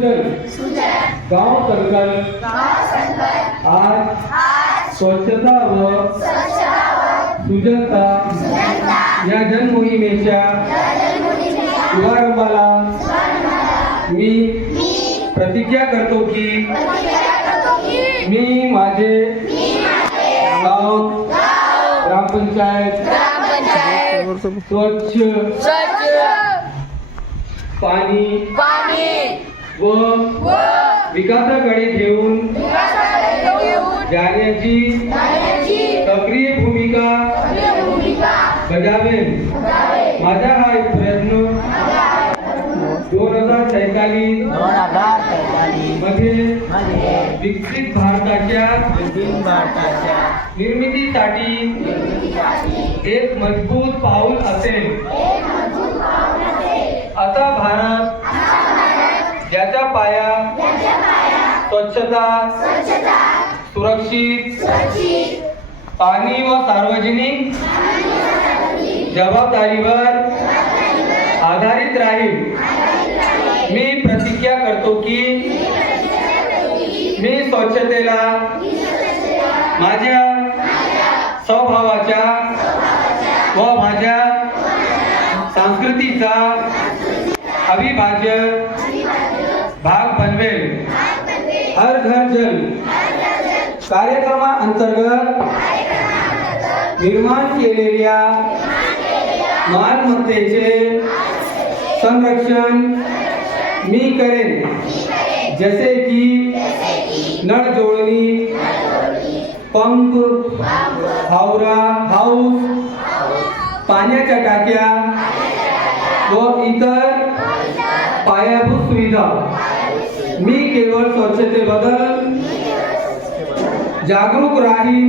गांव संकल्प आज स्वच्छता व सुजनता या जनमोहिमेच्या शुभारंभाला मी प्रतिज्ञा करतो की मी माझे गाव ग्रामपंचायत स्वच्छ पाणी व विकासाकडे घेऊन जाण्याची सक्रिय भूमिका बजावेन. माझा हा एक प्रयत्न 2047 मध्ये विकसित भारताच्या निर्मितीसाठी एक मजबूत पाऊल असेल. असा भारत ज्याचा पाया स्वच्छता, सुरक्षित पाणी व सार्वजनिक जबाबदारीवर आधारित राहील. मी प्रतिज्ञा करतो की मी स्वच्छतेला माझ्या स्वभावाच्या व माझ्या संस्कृतीचा अविभाज्य भाग बनवेल. हर घर जल कार्यक्रमाअंतर्गत निर्माण केलेल्या मालमत्तेचे संरक्षण मी करेन, जसे की नळ जोडणी, पंप, हावरा, हाऊस, पाण्याच्या टाक्या व इतर पायाभूत सुविधा. मी केवळ स्वच्छतेबद्दल जागरूक राहीन